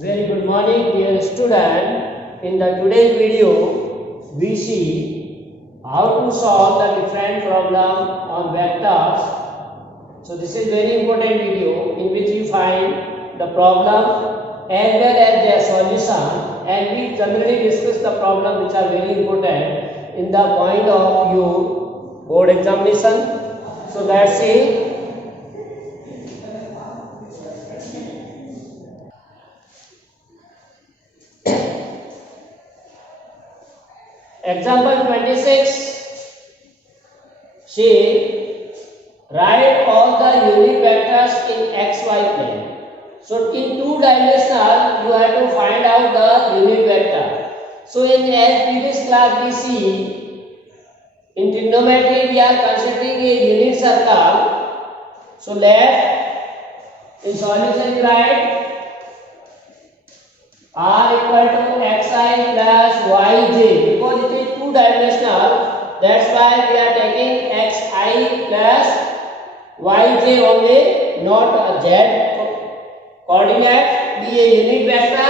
Very good morning, dear student. In the today's video, we see how to solve the different problem on vectors. So this is very important video in which you find the problem as well as their solution, and we generally discuss the problem which are very important in the point of your board examination. So let's see. Example 26, say write all the unit vectors in xy plane. So in two dimensional you have to find out the unit vector. So in as previous class we see in trigonometry we are considering a unit circle. So let in solution write r equal to xi plus yj, because it is two dimensional, that's why we are taking xi plus yj only, not a z coordinate. Be a unit vector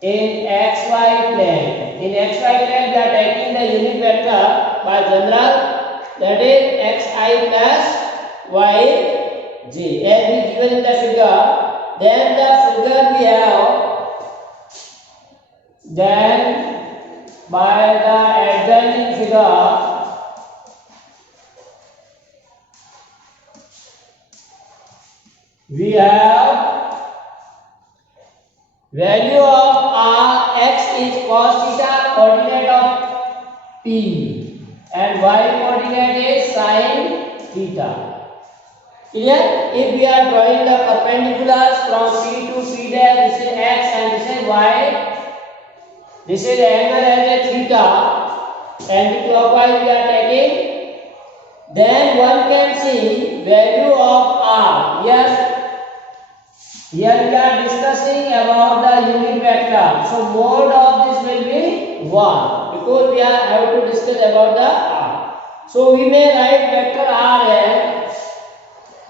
in xy plane. In xy plane we are taking the unit vector by general, that is xi plus yj as we given in the figure. Then the figure we have, then by the adjoining figure we have value of r, x is cos theta, coordinate of p, and y coordinate is sin theta. Clear? If we are drawing the perpendiculars from P to P dash, this is x and this is y. This is angle as a theta, and clockwise we are taking. Then one can see value of r. Yes, here we are discussing about the unit vector. So mode of this will be 1 because we have to discuss about the r. So we may write vector r as.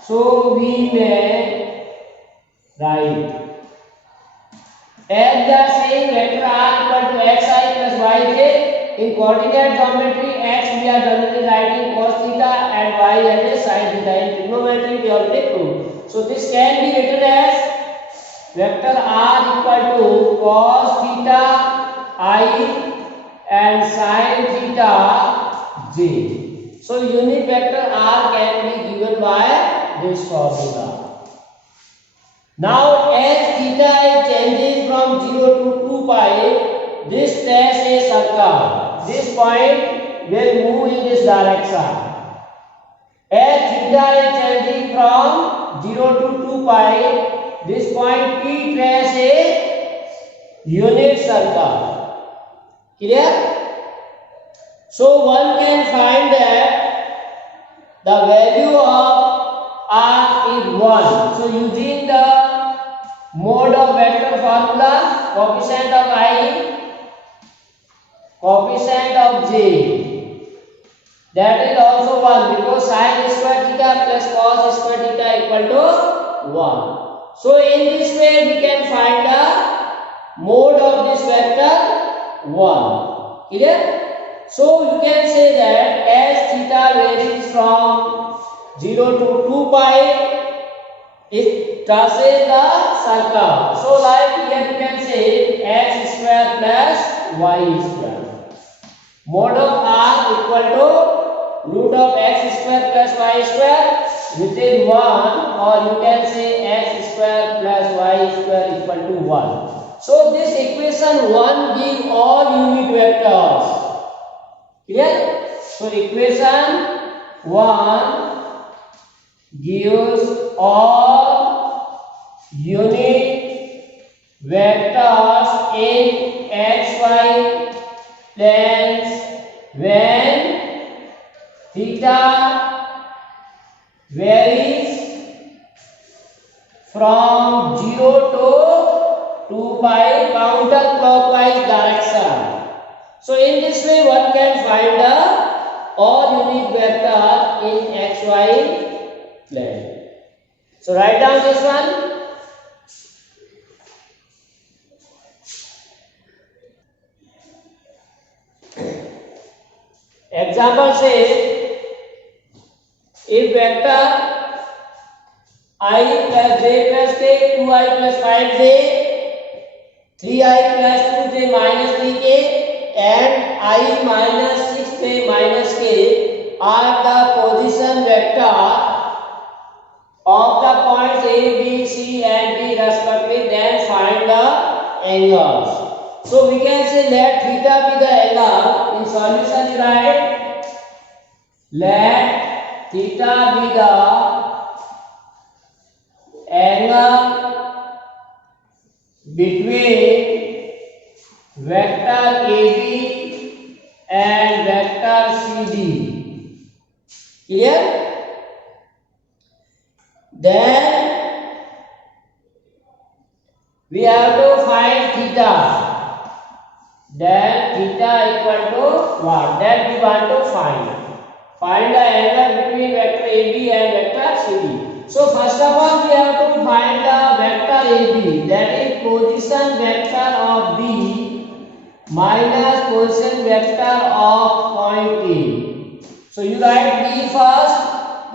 So we may write as they are saying vector r equal to xi plus yj. In coordinate geometry, x we are generally writing cos theta and y as a sin theta. In trigonometry we already proved. So this can be written as vector r equal to cos theta I and sin theta j. So unit vector r can be given by this formula. Now as theta is changing from 0 to 2 pi, this dash a circle. This point will move in this direction. As theta is changing from 0 to 2 pi, this point P trace a unit circle. Clear? So one can find that the value of r is 1. So using the mode of vector formula, coefficient of I, coefficient of j, that is also 1 because sin square theta plus cos square theta equal to 1. So in this way we can find the mode of this vector 1. Clear? So you can say that as theta varies from 0 to 2 pi, it traces the circle. So like here you can say x square plus y square. Mode of r equal to root of x square plus y square, which is 1, or you can say x square plus y square equal to 1. So this equation 1 gives all unit vectors. Clear? So equation 1 gives all unit vectors in xy planes when theta varies from 0 to 2 pi counterclockwise direction. So in this way one can find the all unit vector in xy plane. So write down this one. Example says, if vector I plus j plus k, 2i plus 5j, 3i plus 2j minus 3k, and I minus 6j minus k are the position vector of the points A, B, C and D respectively, then find the angles. So we can say let theta be the angle. In solution you write let theta be the angle between vector AB and vector CD. Clear? Then we have to find theta. Then theta equal to what? That we want to find. Find the angle between vector AB and vector CD. So first of all we have to find the vector AB, that is position vector of B minus position vector of point A. So you write B first,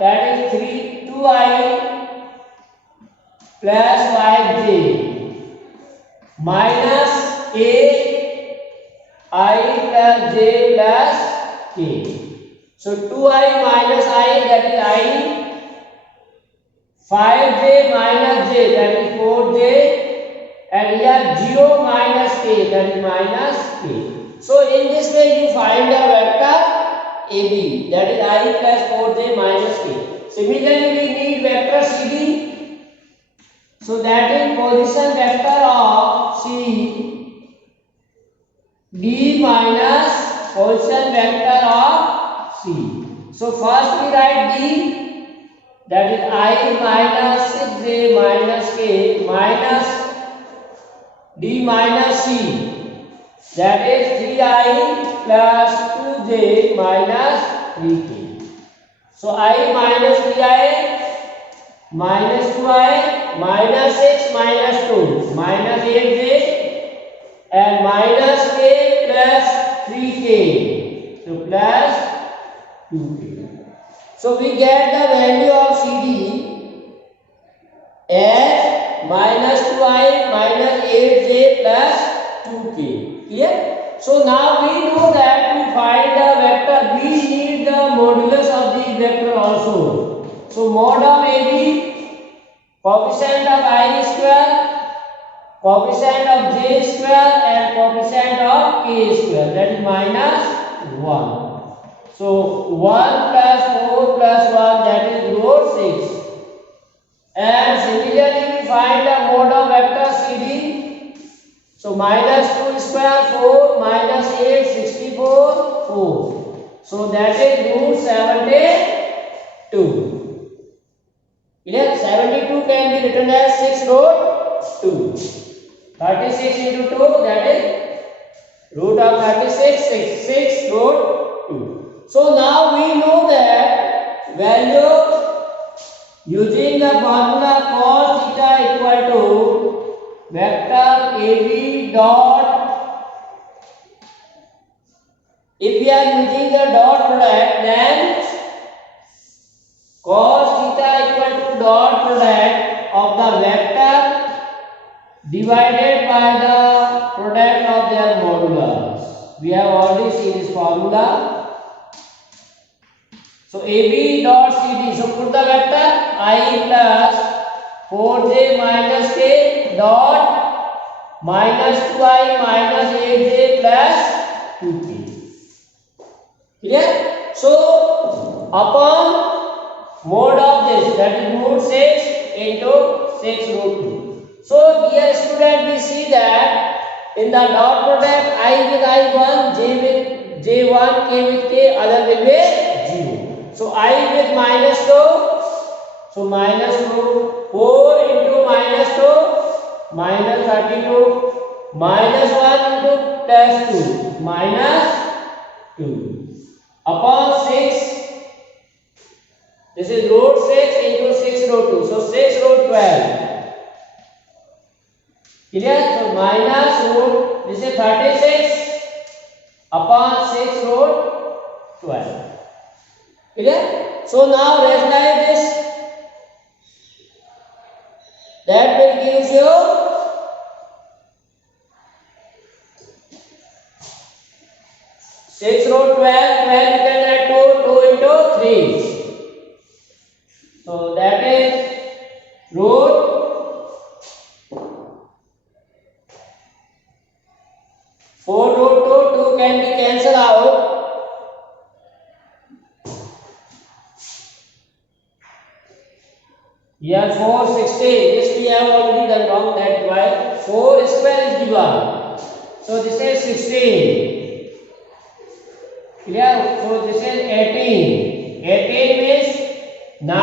that is 2i plus 5j minus A I plus j plus k. So 2i minus I, that is I, 5j minus j, that is 4j, and here 0 minus k, that is minus k. So in this way you find the vector AB, that is I plus 4j minus k. Similarly we need vector CD. So that is position vector of C D minus position vector of C. So first we write D, that is I minus 6j minus k minus D minus C, that is 3i plus 2j minus 3k. So I minus 3i minus 2i minus 6 minus 2 minus 8j and minus k plus 3k, so plus 2k. So we get the value of CD as minus 2i minus 8j plus 2k. Clear? So now we know that to find the vector we need the modulus of the vector also. So mod of AB, coefficient of I square, coefficient of j square and coefficient of k square, that is minus 1. So 1 plus 4 plus 1, that is root 6. And similarly we find the mode of vector CD. So minus 2 square 4 minus 8 64 4. So that is root 72. Clear? 72 can be written as 6 root 2. 36 into 2, that is root of 36, 6 root 2. So now we know that value using the formula cos theta equal to vector AB dot, if we are using the dot product, then cos theta equal to dot product of the vector divided by the product of their modulus. We have already seen this formula. So AB dot CD. So put the vector I plus 4j minus k dot minus 2i minus 8j plus 2k. Clear? So upon mode of this, that is root 6 into 6 root 2. So dear student, we see that in the dot product I with I1, j with j1, k with k, other will be 0. So I with minus 2, so minus 2, 4 into minus 2, minus 32, minus 1 into plus 2, minus 2, upon 6 This is root 6 into 6 root 2. So 6 root 12. Clear? So minus root, this is 36 upon 6 root 12. Clear? So now rationalize this. That will give you 6 root 12, 12 you can add 2, 2 into 3. So that is root 4 root 2, 2 can be cancelled out. Here 460, this we have already done wrong, that's why 4 square is given. So this is 16. Clear? So this is 18. 18 means 9,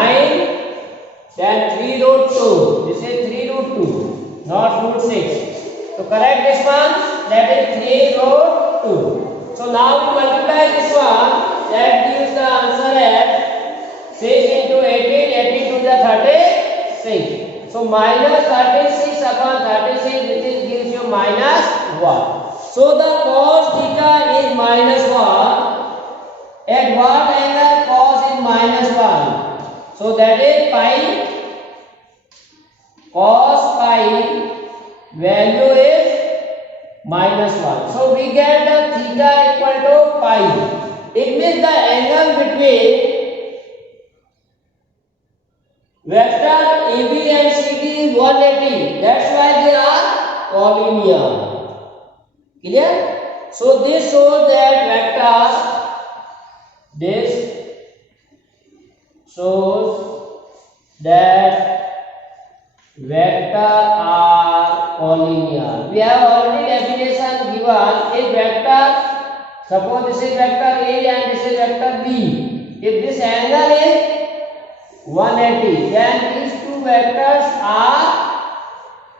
then 3 root 2. This is 3 root 2, not root 6. So correct this one, that is 3 root 2. So now we multiply this one, that gives the answer as 6 into 18, 18 to the 36. So minus 36 upon 36, which gives you minus 1. So the cos theta is minus 1. At what angle cos is minus 1? So that is pi. Cos pi value is minus 1. So we get the theta equal to pi. It means the angle between vector AB and CD is 180. That's why they are collinear. Clear? So this shows that vectors. This shows that vectors are collinear. We have already definition given. If vector, suppose this is vector A and this is vector B. If this angle is 180, then these two vectors are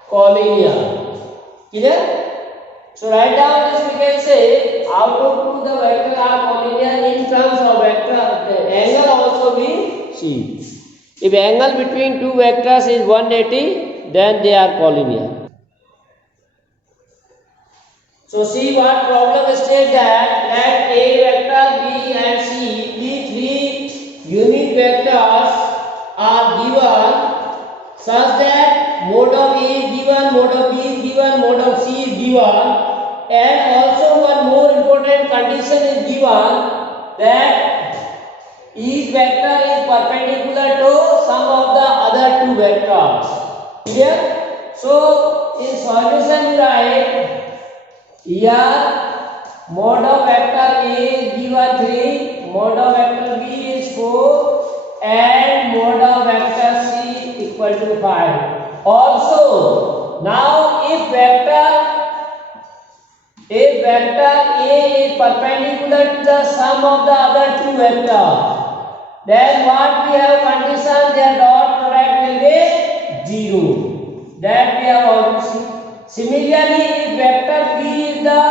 collinear. Clear? So write down this, we can say how to prove the vectors are collinear in terms of vector. The angle also we see. If angle between two vectors is 180, then they are collinear. So see what problem states that let A vector, B and C, these three unit vectors are given such that mode of A is given, mode of B is given, mode of C is given, and also one more important condition is given that each vector is perpendicular to some of the other two vectors. Clear? So in solution you write here mode of vector A is given 3, mode of vector B is 4, and mode of vector C equal to 5. Also, now if vector A is perpendicular to the sum of the other two vectors, then what we have condition, their dot product will be 0. That we have already seen. Similarly, if vector B is the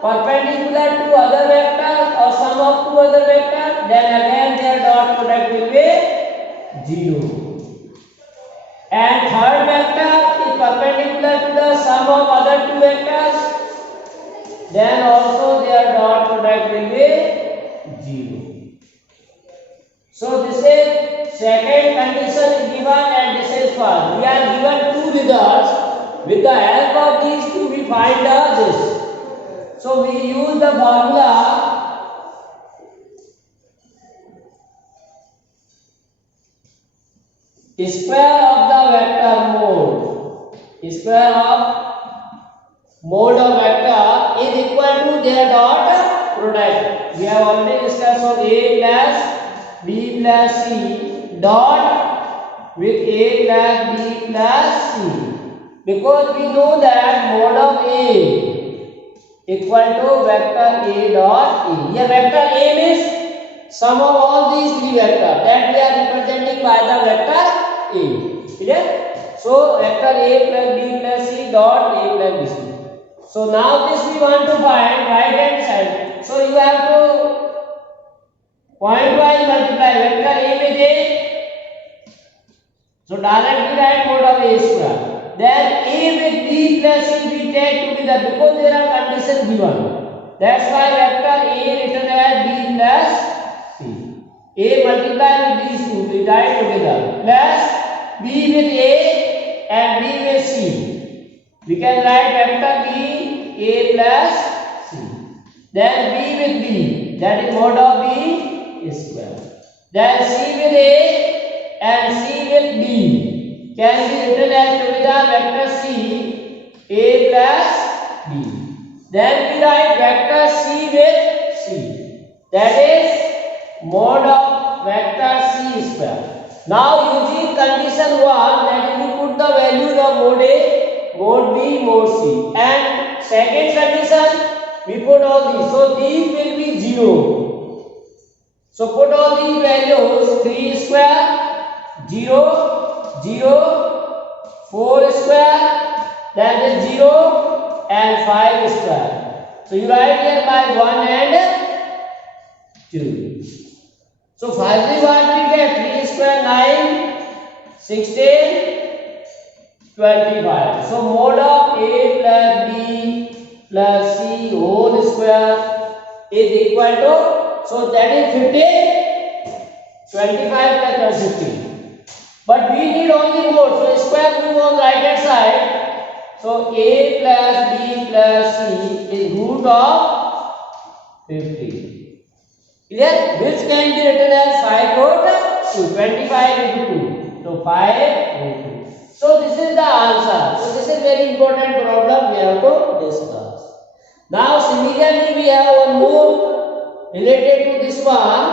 perpendicular to other vectors or sum of two other vectors, then again their dot product will be 0. And third vector is perpendicular to the sum of other two vectors, then also their dot product will be 0. So this is second condition is given and this is first. We are given two results. With the help of these two we find this. So we use the formula square of the vector mode. Square of mode of vector is equal to their dot product. We have already discussed on A plus B plus C dot with A plus B plus C. Because we know that mode of A equal to vector A dot A. Here vector A means sum of all these three vectors that we are representing by the vector A. Clear? So vector A plus B plus C dot A plus B C. So now this we want to find right hand side. So you have to Pointwise multiply vector A with A. So directly write mod of A square. Then A with B plus C we take together because there are conditions given. That's why vector A written as B plus C. A multiply with these two we write together plus B with A and B with C. We can write vector B A plus C. Then B with B, that is mod of B square. Then C with A and C with B can be written as together vector C A plus B. Then we write vector C with C, that is mod of vector C square. Now using condition 1, that is we put the values of mod A, mod B, mod C, and second condition we put all these, so these will be 0. So put all these values 3 square, 0, 0, 4 square, that is 0 and 5 square. So you write here by 1 and 2. So finally what we get? 3 square 9, 16, 25. So mod of A plus B plus C whole square is equal to, so that is 15, 25 plus 15. But we need only mod, so square move on right hand side. So A plus B plus C is root of 50. Clear? Which can be written as 5 root 2, 25 into 2. So 5 into 2. So this is the answer. So this is very important problem we have to discuss. Now similarly we have one more related to this one.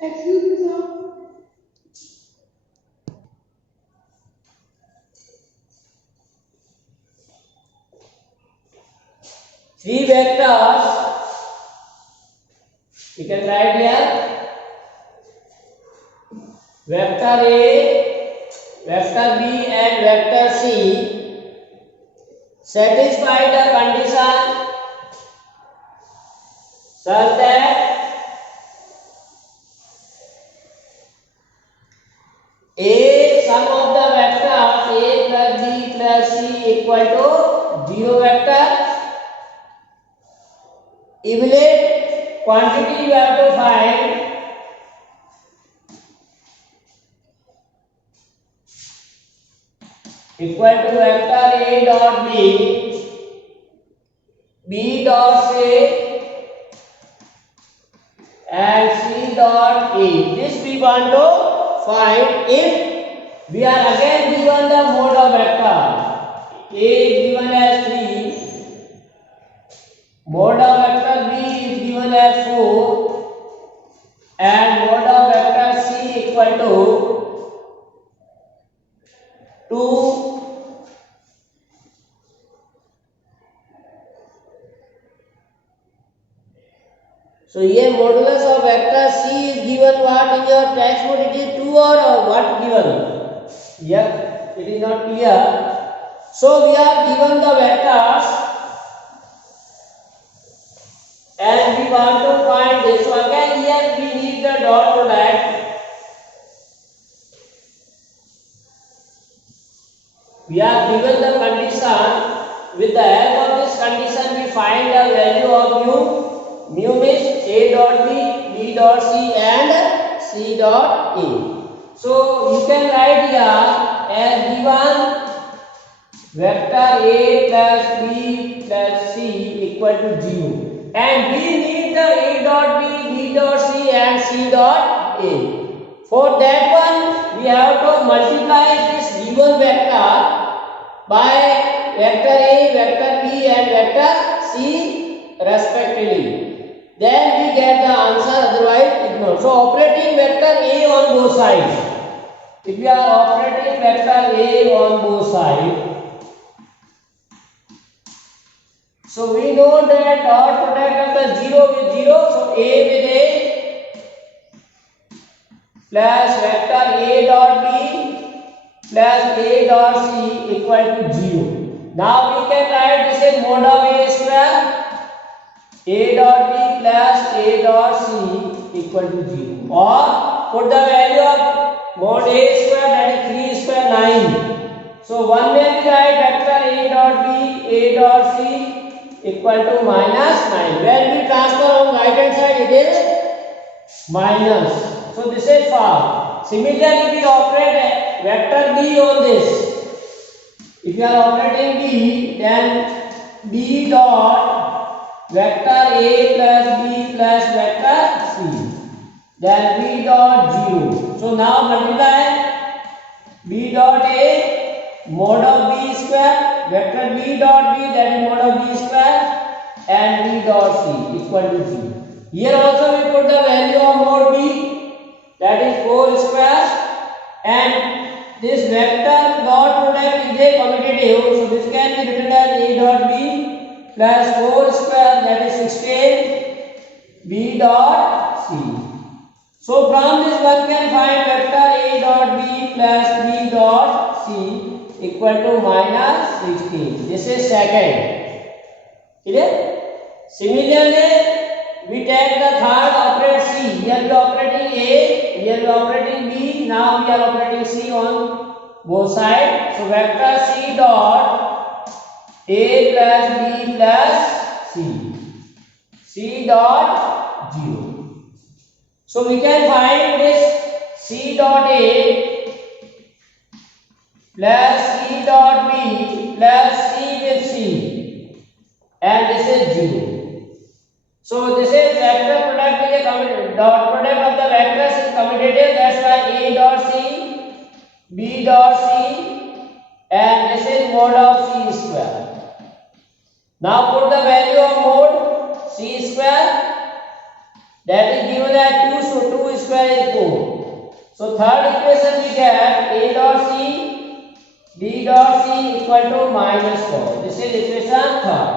Excuse me, sir. Three vectors you can write here. Vector A, vector B and vector C satisfy the condition such that A sum of the vectors A plus B plus C equal to 0 vector. Evaluate quantity you have to find. Equal to vector A dot B, B dot C and C dot A. This we want to find if we are again given the mode of vector. A is given as 3, mode of vector B is given as 4 and mode of vector C equal to 2. So here modulus of vector C is given what in your textbook, it is 2 or what given? Yeah, it is not clear. So we are given the vectors and we want to find this. So again here we need the dot product. We are given the condition. With the help of this condition we find the value of mu. Mu means A dot B, B dot C and C dot A. So you can write here as given vector A plus B plus C equal to 0. And we need the A dot B, B dot C and C dot A. For that one we have to multiply this given vector by vector A, vector B and vector C respectively. Then we get the answer, otherwise ignore. So operating vector A on both sides. If we are operating vector A on both sides, so we know that dot product of the 0 with 0, so A with A plus vector A dot B plus A dot C equal to 0. Now we can write this as mod of A square A dot B plus A dot C equal to 0, or put the value of mod A square, that is 3 square 9. So one may be write vector A dot B, A dot C equal to minus 9. When we transfer on right hand side, it is minus. So this is far. Similarly, we operate vector B on this. If you are operating B, then B dot vector A plus B plus vector C, then B dot 0. So now multiply B dot A mod of B square, vector B dot B, that is mod of B square, and B dot C equal to 0. Here also we put the value of mod B, that is 4 square, and this vector dot product is a commutative, so this can be written as A dot B plus 4 square, that is 16 B dot C. So from this one can find vector A dot B plus B dot C equal to minus 16. This is second. Clear? Similarly, we take the third, operate C. Here we are operating A, here we are operating B, now we are operating C on both sides. So vector C dot A plus B plus C, C dot 0. So we can find this C dot A plus C dot B plus C with C, and this is 0. So this is vector product is a commutative. Dot product of the vectors is commutative. That's why A dot C, B dot C, and this is mod of C square. Now put the value of mod C square. That is given as 2. So 2 square is 4. So third equation we get A dot C, B dot C equal to minus 4. This is equation third.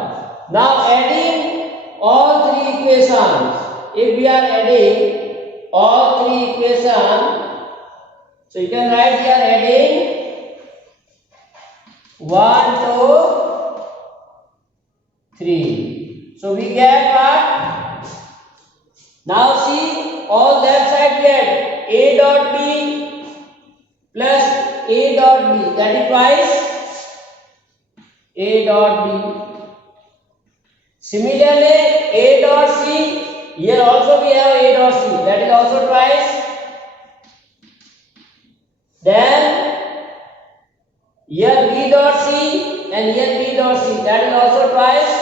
Now adding all three equations, if we are adding all three equations, so you can write here adding 1, 2, 3. So we get what? Now see, all left side get A dot B plus A dot B, that is twice A dot B. Similarly, A dot C, here also we have A dot C, that is also twice. Then here B dot C and here B dot C, that is also twice.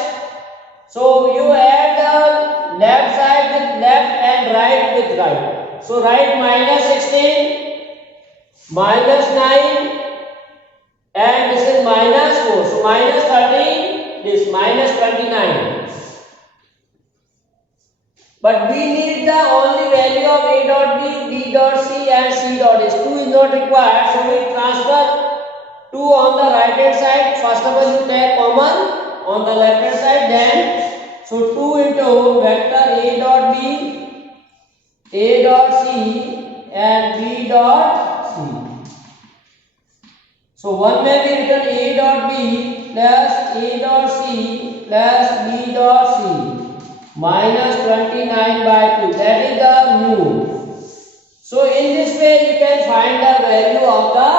So you add the left side with left and right with right. So write minus 16, minus 9, and this is minus 4. So minus 13, this minus 29. But we need the only value of A dot B, B dot C and C dot S. 2 is not required, so we transfer 2 on the right hand side. First of all you take common on the left hand side, then so 2 into vector A dot B, A dot C and B dot C. So one may be written A dot B plus A dot C plus B dot C minus 29 by 2. That is the mu. So in this way you can find the value of the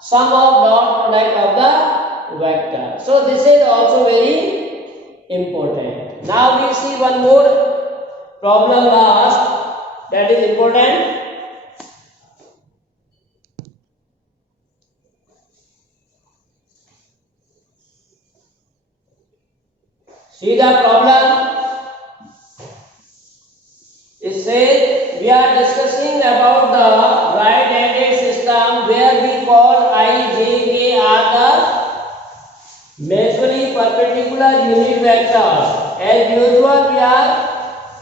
sum of dot product of the vector. So this is also very important. Now we see one more problem last, that is important. See the problem. It says we are discussing about the right-handed system where we call I, J, K are the measurably perpendicular unit vectors. As usual, we are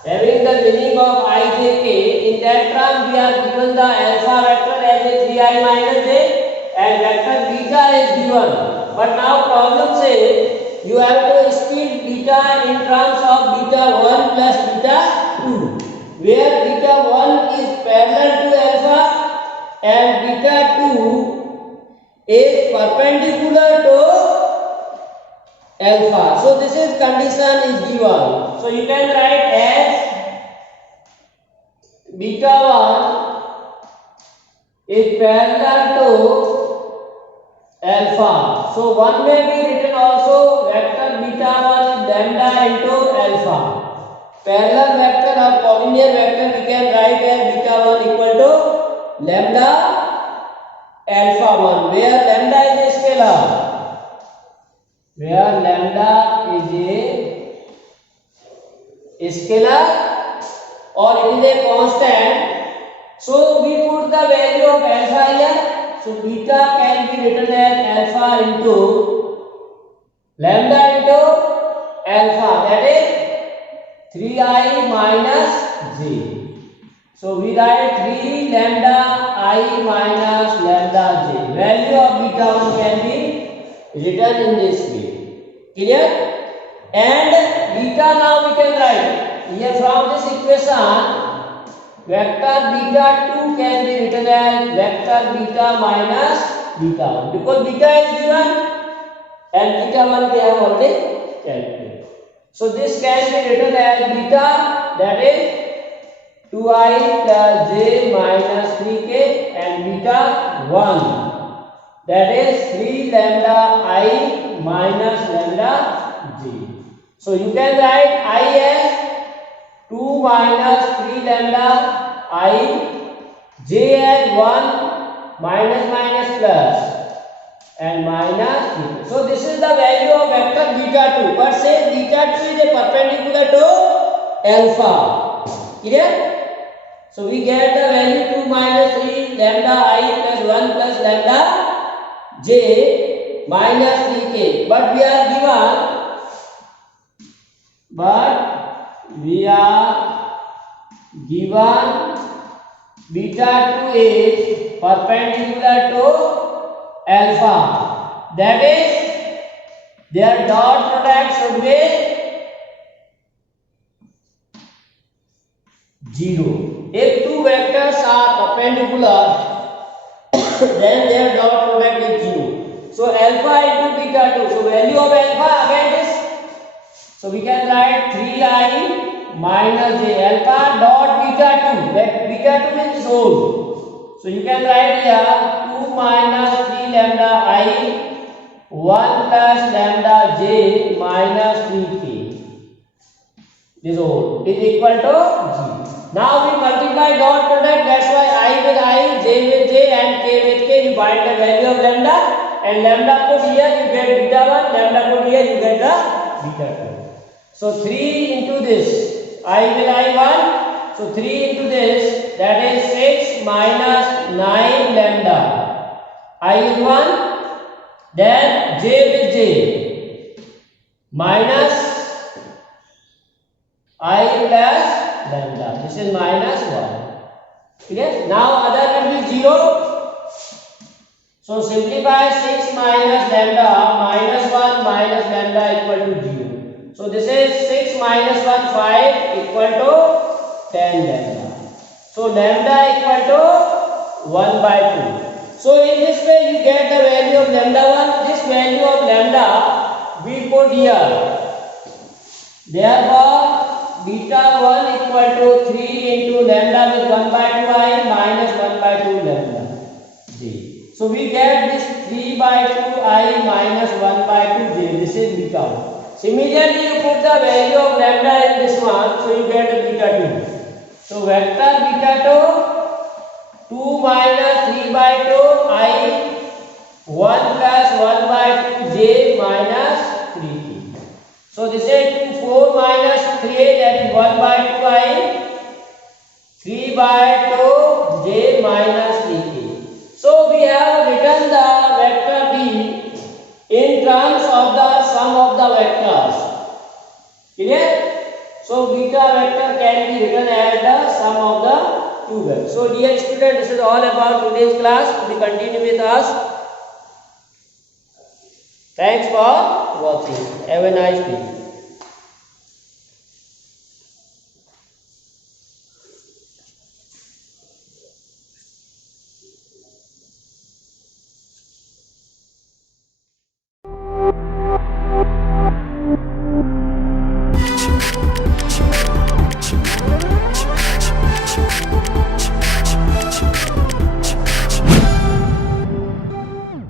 having the meaning of I, J, K. In that term, we are given the alpha vector as a 3i minus j, and vector beta is given. But now problem says you have to split beta in terms of beta 1 plus beta 2. Where beta 1 is parallel to alpha and beta 2 is perpendicular to alpha. So this is condition is given. So you can write as beta 1 is parallel to alpha. So one may be written also vector beta 1 lambda into alpha. Parallel vector or collinear vector we can write as beta 1 equal to lambda alpha 1, where lambda is a scalar. Where lambda is a scalar or it is a constant. So we put the value of alpha here. So beta can be written as alpha into lambda into alpha, that is 3i minus j. So we write 3 lambda I minus lambda j. Value of beta 1 can be written in this way. Clear? And beta now we can write here from this equation. Vector beta 2 can be written as vector beta minus beta 1, because beta is given and beta 1 we have already calculated. So this can be written as beta, that is 2i plus j minus 3k, and beta 1, that is 3 lambda I minus lambda j. So you can write I as 2 minus 3 lambda I, j as 1 minus minus plus and minus 3. So this is the value of vector beta 2. But say beta 2 is a perpendicular to alpha. Clear? So we get the value 2 minus 3 lambda I plus 1 plus lambda j minus 3k. But we are given beta 2 is perpendicular to alpha, that is their dot product should be 0. If two vectors are perpendicular then their dot product is 0. So alpha into beta 2. So value of alpha again is, so we can write 3i minus j alpha dot beta 2. Beta 2 means whole. So you can write here 2 minus 3 lambda I 1 plus lambda j minus 3k. This whole is equal to 0. Now we multiply dot product. That's why I with I, j with j, and k with k. You find the value of lambda, and lambda put here you get beta 1. Lambda put here you get the beta 2. So 3 into this, I will I 1. So 3 into this, that is 6 minus 9 lambda. I is 1. Then j with j minus I plus lambda. This is minus 1. Okay? Now other will be 0. So simplify 6 minus lambda minus 1 minus lambda equal to 0. So this is 6 minus 1, 5 equal to 10 lambda. So lambda equal to 1 by 2. So in this way you get the value of lambda 1. This value of lambda we put here. Therefore beta 1 equal to 3 into lambda with 1 by 2i minus 1 by 2 lambda j. So we get this 3 by 2i minus 1 by 2j. This is beta 1. Similarly, you put the value of lambda in this one, so you get a beta 2. So vector beta 2, 2 minus 3 by 2 I 1 plus 1 by 2 j minus 3k. So this is 4 minus 3, that is 1 by 2 I 3 by 2 j minus 3k. So we have written the vector b in terms of the sum of the vectors. Clear? So beta vector can be written as the sum of the two vectors. So dear student, this is all about today's class. We continue with us. Thanks for watching. Have a nice day.